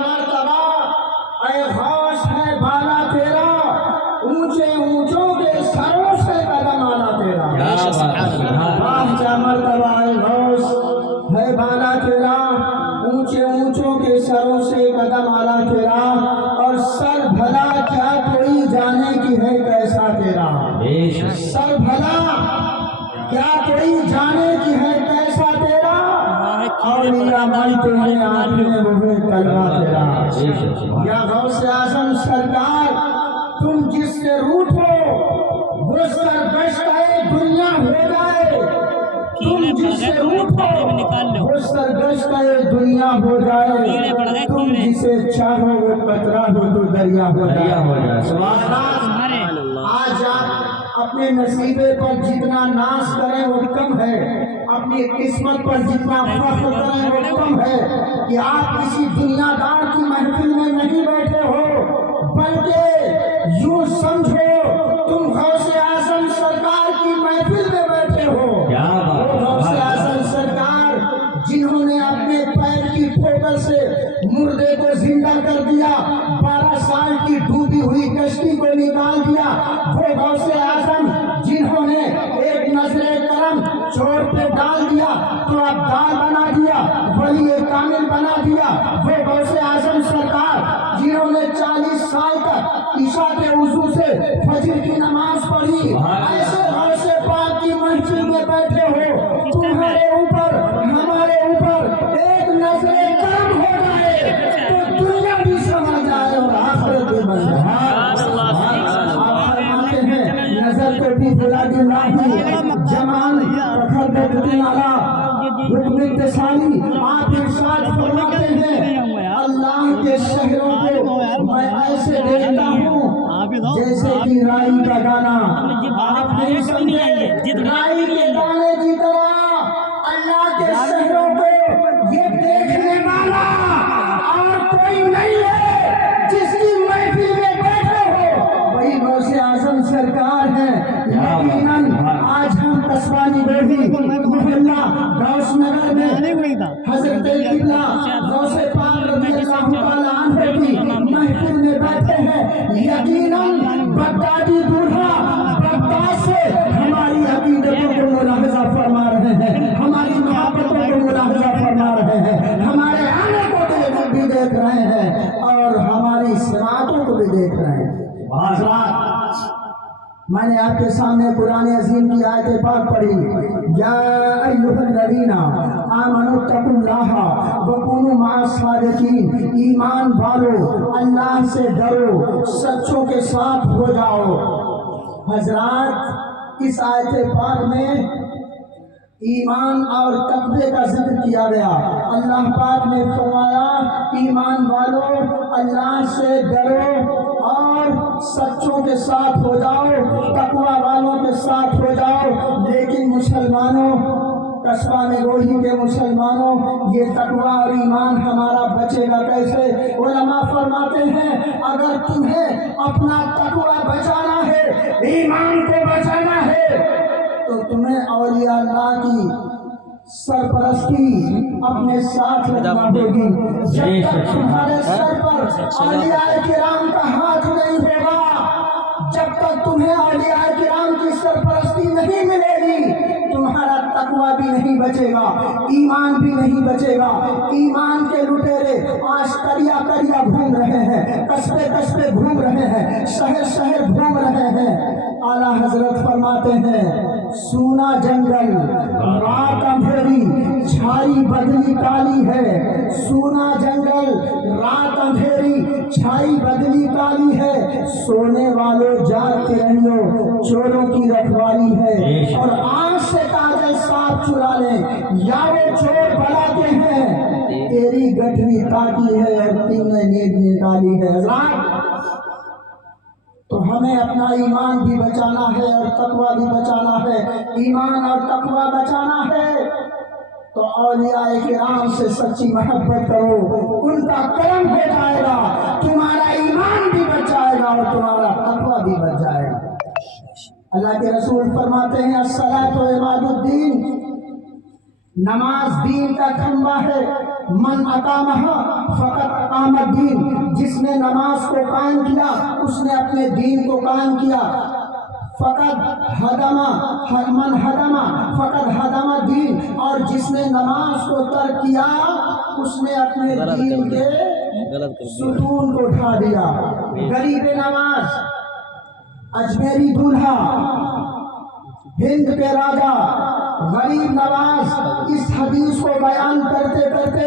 مرتبہ اے غوث ہے بالا تیرا، اونچے اونچوں کے سروں سے قدم آنا تیرا۔ کیا مرتبہ اے غوث ہے بالا تیرا، اونچے اونچوں کے سروں سے قدم آنا تیرا، اور سر بھلا کیا کوئی جانے کی ہے کیسا تیرا۔ سر بھلا کیا کوئی جانے کی ہے کیسا تیرا، اور میرا من تمہیں آنکھیں ہوئے کلمہ تیرا۔ یا غوث اعظم سرکار، تم جس سے روٹھو وہ سرگشتہ دنیا ہو جائے، تم جس سے روٹھو وہ سرگشتہ دنیا ہو جائے، تم جسے چاہو وہ قطرہ ہو تو دریا ہو جائے۔ سبحان اللہ۔ آج آپ اپنے نصیبے پر جتنا ناز کریں وہ کم ہے، اپنی قسمت پر جتنا فخر کریں وہ کم ہے، کہ آپ کسی دنیا دار کی محفل میں نہیں بیٹھے ہو، بلکہ یوں سمجھو تم غوث اعظم سرکار کی محفل میں بیٹھے ہو۔ وہ غوث اعظم سرکار جنہوں نے اپنے پیر کی ٹھوکر سے مردے کو زندہ کر دیا، 12 سال کی ڈوبی ہوئی کشتی کو نکال دیا، وہ غوث اعظم جنہوں نے ایک نظر کرم چور پہ ڈال دیا تو ابدال بنا دیا، ولی کامل بنا دیا، وہ غوث اعظم سرکار جنہوں نے 40 سال تک عشاء کے وضو سے فجر کی نماز پڑھی، ایسے غوث پاک کی محفل میں بیٹھے ہو، تمہارے اوپر ہمارے اوپر ایک نظر کرم ہو جائے تو دنیا بھی سمجھ جائے اور آخرت بھی بن جائے۔ آپ فرماتے ہیں نظر کو بھی بلا دلاہی جمال پتھر پہ دن آلا حکم اتصالی، آپ ارشاد فرماتے ہیں اللہ کے شہروں کو میں ایسے دیکھتا ہوں جیسے کہ رائی کا دانا۔ آپ نہیں سمجھے، رائی کے دانے کی طرح اللہ کے شہروں کو یہ دیکھنے والا اور کوئی نہیں ہے، جس کی محفل میں بیٹھے ہو وہی غوث اعظم سرکار ہیں۔ یقیناً آج ہم قصبانی گوہی محلہ غوث نگر میں حضرت قبلہ غوث پاک رضی اللہ تعالیٰ عنہ کی محفل میں بیٹھے ہیں۔ یقیناً بغدادی بوڑھا بغداد سے ہماری عقیدتوں کو ملاحظہ فرما رہے ہیں، ہماری محبتوں کو ملاحظہ فرما رہے ہیں، ہمارے آنے کو بھی دیکھ رہے ہیں اور ہماری سماعتوں کو بھی دیکھ رہے ہیں۔ حضرات، میں نے آپ کے سامنے قرآن عظیم کی آیت پاک پڑھی، یا ایھا الذین آمنوا اتقوا اللہ وکونوا مع الصادقین، ایمان والو اللہ سے ڈرو، سچوں کے ساتھ ہو جاؤ۔ حضرات، اس آیت پاک میں ایمان اور تقوی کا ذکر کیا گیا۔ اللہ پاک نے فرمایا ایمان والو اللہ سے ڈرو اور سچوں کے ساتھ ہو جاؤ، تقوی والوں کے ساتھ ہو جاؤ۔ لیکن مسلمانوں، قصبہ میں گوہی کے مسلمانوں، یہ تقوی اور ایمان ہمارا بچے گا کیسے؟ علماء فرماتے ہیں اگر تمہیں اپنا تقوی بچانا ہے، ایمان کو بچانا ہے، تو تمہیں اولیاء اللہ کی سرپرستی اپنے ساتھ رکھنا ہوگی۔ جب تک تمہارے سر پر اولیاء کرام کا ہاتھ نہیں ہوگا، جب تک تمہیں اولیاء کرام کی سرپرستی نہیں ملے گی، تمہارا تقوی بھی نہیں بچے گا، ایمان بھی نہیں بچے گا۔ ایمان کے لٹیرے آج کریا کریا گھوم رہے ہیں، قصبے قصبے گھوم رہے ہیں، شہر شہر گھوم رہے ہیں۔ اعلیٰ حضرت فرماتے ہیں سونا جنگل رات اندھیری چھائی بدلی کالی ہے، سونا جنگل رات اندھیری چھائی بدلی کالی ہے، سونے والوں جاگ کے رہو چوروں کی رکھوالی ہے، اور آنکھ سے کاجل صاف چرا لیں یا وہ چور بلاتے ہیں، تیری گٹھری تاکی ہے اور تم نے نیند نکالی ہے۔ حضرات، تو ہمیں اپنا ایمان بھی بچانا ہے اور تقوی بھی بچانا ہے۔ ایمان اور تقوی بچانا ہے تو اولیاء کرام سے سچی محبت کرو، ان کا کرم ہو جائے گا، تمہارا ایمان بھی بچ جائے گا اور تمہارا تقوی بھی بچ جائے گا۔ اللہ کے رسول فرماتے ہیں الصلاۃ عماد الدین، نماز دین کا کھمبا ہے۔ من اقامہ فقط اقام الدین، جس نے نماز کو قائم کیا اس نے اپنے دین کو قائم کیا۔ فقط ہدمہ من ہدمہ فقط ہدمہ دین، اور جس نے نماز کو ترک کیا اس نے اپنے دین کے ستون کو اٹھا دیا۔ غریب نواز، اجمیری دولہا، ہند کے راجا غریب نواز اس حدیث کو بیان کرتے کرتے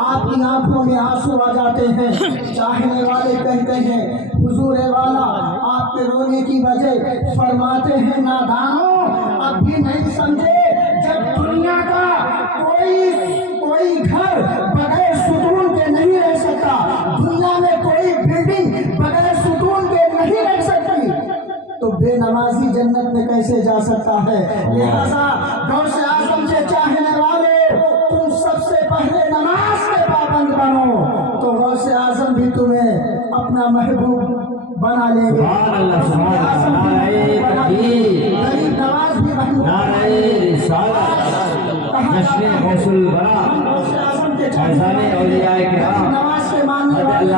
آپ کی آنکھوں میں آنسو آ جاتے ہیں۔ چاہنے والے کہتے ہیں حضور والا آپ کے رونے کی وجہ، فرماتے ہیں نادانوں اب بھی نہیں سمجھے، جب دنیا کا کوئی گھر بغیر ستون کے نہیں رہ سکتا، دنیا میں کوئی بلڈنگ بغیر ستون کے نہیں رہ سکتی، تو بے نمازی جنت میں کیسے جا سکتا ہے؟ لہذا غوث اعظم سے چاہنے والے تم سب سے پہلے نماز کے پابند بنو، تو غوث اعظم بھی تمہیں اپنا محبوب بنا لیں گے۔ غریب نواز بھی نواز کے ماننے والے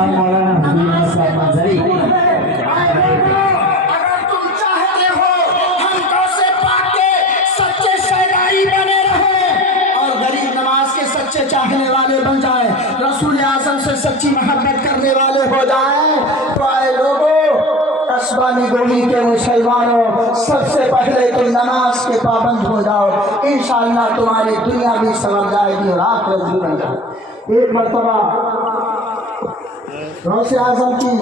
چاہنے والے بن جائیں، رسول اعظم سے سچی محبت کرنے والے ہو جائیں، تو اے لوگوں قصبہ نگوہی کے مسلمانوں سب سے پہلے تم نماز کے پابند ہو جاؤ، انشاءاللہ تمہاری دنیا بھی سنور جائے گی اور آخرت بھی بن جائے۔ ایک مرتبہ غوث اعظم کی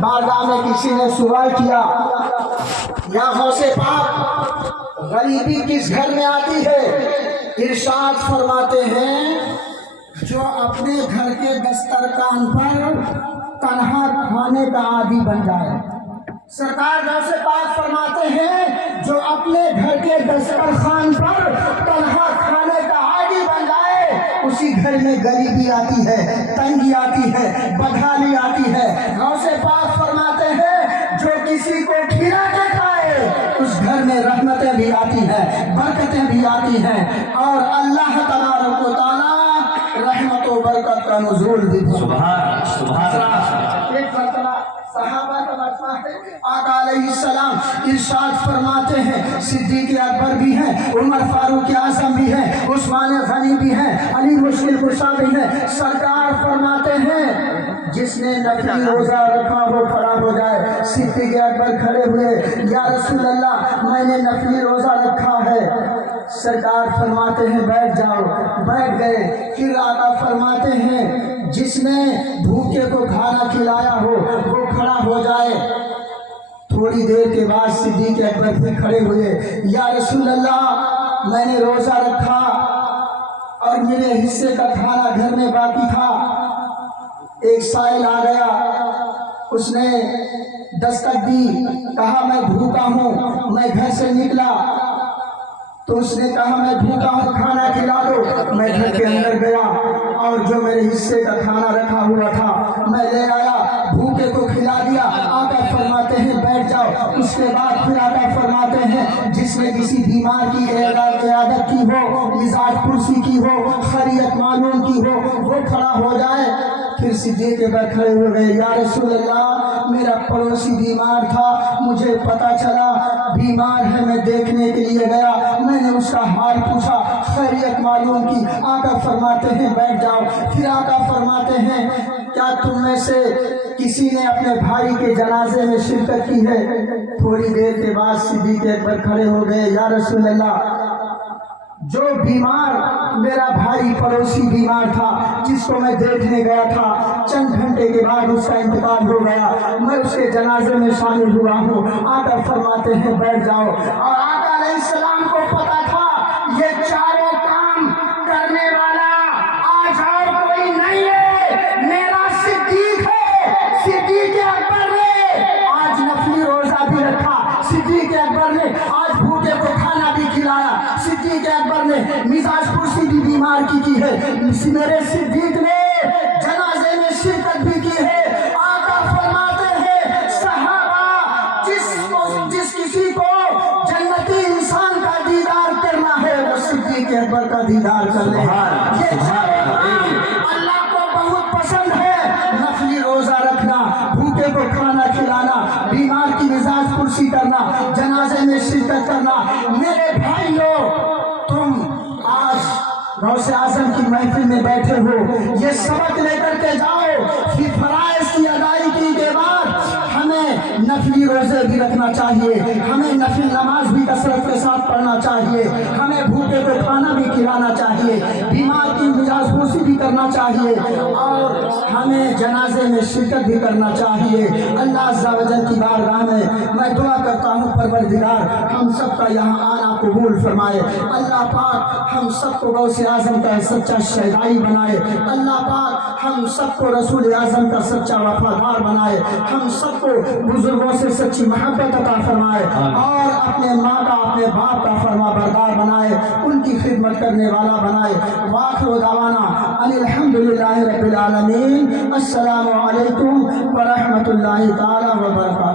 بارگاہ میں کسی نے سوال کیا، یا غوث پاک غریبی کس گھر میں آتی ہے؟ ارشاد فرماتے ہیں جو اپنے گھر کے دسترخوان پر تنہا کھانے کا عادی بن جائے۔ سرکار غوث پاک فرماتے ہیں جو اپنے گھر کے دسترخوان پر تنہا کھانے کا عادی بن جائے، اسی گھر میں غریبی آتی ہے، تنگی آتی ہے، بدحالی آتی ہے۔ غوث پاک فرماتے ہیں جو کسی کو کھلا کے کھائے اس گھر میں رحمتیں بھی آتی ہیں، برکتیں بھی آتی ہیں، اور اللہ تبارک و تعالی رحمت و برکت کا نزول بھی۔ ایک مرتبہ صحابہ کا مجمع ہے، آقا علیہ السلام ارشاد فرماتے ہیں صدیق اکبر بھی ہیں، عمر فاروق اعظم بھی ہیں، عثمان غنی بھی ہیں، علی مشکل کشا بھی ہیں۔ سرکار فرماتے ہیں جس نے نفلی روزہ رکھا وہ کھڑا ہو جائے۔ صدیق اکبر کھڑے ہوئے، یا رسول اللہ میں نے نفلی روزہ رکھا ہے۔ سرکار فرماتے ہیں بیٹھ جاؤ، بیٹھ گئے۔ پھر آقا فرماتے ہیں جس نے بھوکے کو کھانا کھلایا ہو وہ کھڑا ہو جائے۔ تھوڑی دیر کے بعد صدیق اکبر پھر کھڑے ہوئے، یا رسول اللہ میں نے روزہ رکھا اور میرے حصے کا کھانا گھر میں باقی تھا۔ ایک سائل آ گیا، اس نے دستک دی، کہا میں بھوکا ہوں، میں گھر سے نکلا تو اس نے کہا میں بھوکا ہوں کھانا کھلا دو۔ میں گھر کے اندر گیا اور جو میرے حصے کا کھانا رکھا ہوا تھا میں لے آیا، بھوکے کو کھلا دیا۔ آقا فرماتے ہیں بیٹھ جاؤ۔ اس کے بعد پھر آقا فرماتے ہیں جس نے کسی بیمار کی عیادت کی ہو، مزاج پرسی کی ہو، خیریت معلوم کی ہو، وہ کھڑا ہو جائے۔ پھر صدیق اکبر کھڑے ہو گئے، یا رسول اللہ میرا پڑوسی بیمار تھا، مجھے پتا چلا بیمار ہے، میں دیکھنے کے لیے گیا، میں نے اس کا حال پوچھا، خیریت معلوم کی۔ آقا فرماتے ہیں بیٹھ جاؤ۔ پھر آقا فرماتے ہیں کیا تم میں سے کسی نے اپنے بھائی کے جنازے میں شرکت کی ہے؟ تھوڑی دیر کے بعد صدیق اکبر کھڑے ہو گئے، یا رسول اللہ جو بیمار میرا بھائی پڑوسی بیمار تھا جس کو میں دیکھنے گیا تھا، چند گھنٹے کے بعد اس کا انتقال ہو گیا، میں اس کے جنازے میں شامل ہوا ہوں۔ آقا فرماتے ہیں بیٹھ جاؤ۔ اور آقا علیہ السلام کو پتا تھا یہ چاروں کام کرنے والا آج اور کوئی نہیں ہے، میرا صدیق ہے۔ صدیق اکبر نے آج نفلی روزہ بھی رکھا، صدیق اکبر نے آج بھوکے کو کھانا بھی کھلایا، صدیق اکبر نے مزاج پرسی بھی بیمار کی ہے، میرے صدیق نے جنازے میں شرکت بھی کی ہے۔ آقا فرماتے ہیں صحابہ جس کسی کو جنتی انسان کا دیدار کرنا ہے وہ صدیق اکبر کا دیدار کر لے۔ یہ نفلی روزہ رکھنا، بھوکے کو کھانا کھلانا، بیمار کی مزاج پرسی کرنا، جنازے میں شرکت کرنا۔ میرے بھائیو، تم آج غوث اعظم کی محفل میں بیٹھے ہو، یہ سبق لے کر کے جاؤ کہ فرائض کی ادائیگی کے بعد ہمیں نفلی روزے بھی رکھنا چاہیے، ہمیں نفل نماز بھی کثرت کے ساتھ پڑھنا چاہیے، ہمیں بھوکے کو کھانا بھی کھلانا چاہیے، بیمار کی مزاج پرسی بھی کرنا چاہیے، اور ہمیں جنازے میں شرکت بھی کرنا چاہیے۔ اللہ عز و جل کی بارگاہ میں دعا کرتا ہوں پروردگار ہم سب کا یہاں آنا قبول فرمائے۔ اللہ پاک ہم سب کو غوث اعظم کا سچا شیدائی بنائے۔ اللہ پاک ہم سب کو رسول اعظم کا سچا وفادار بنائے۔ ہم سب کو بزرگوں سے سچی محبت عطا فرمائے، اور اپنے ماں کا، اپنے باپ کا فرما بردار بنائے، ان کی خدمت کرنے والا بنائے۔ وآخر دعوانا ان الحمدللہ رب العالمین۔ السلام علیکم ورحمۃ اللہ تعالی وبرکاتہ۔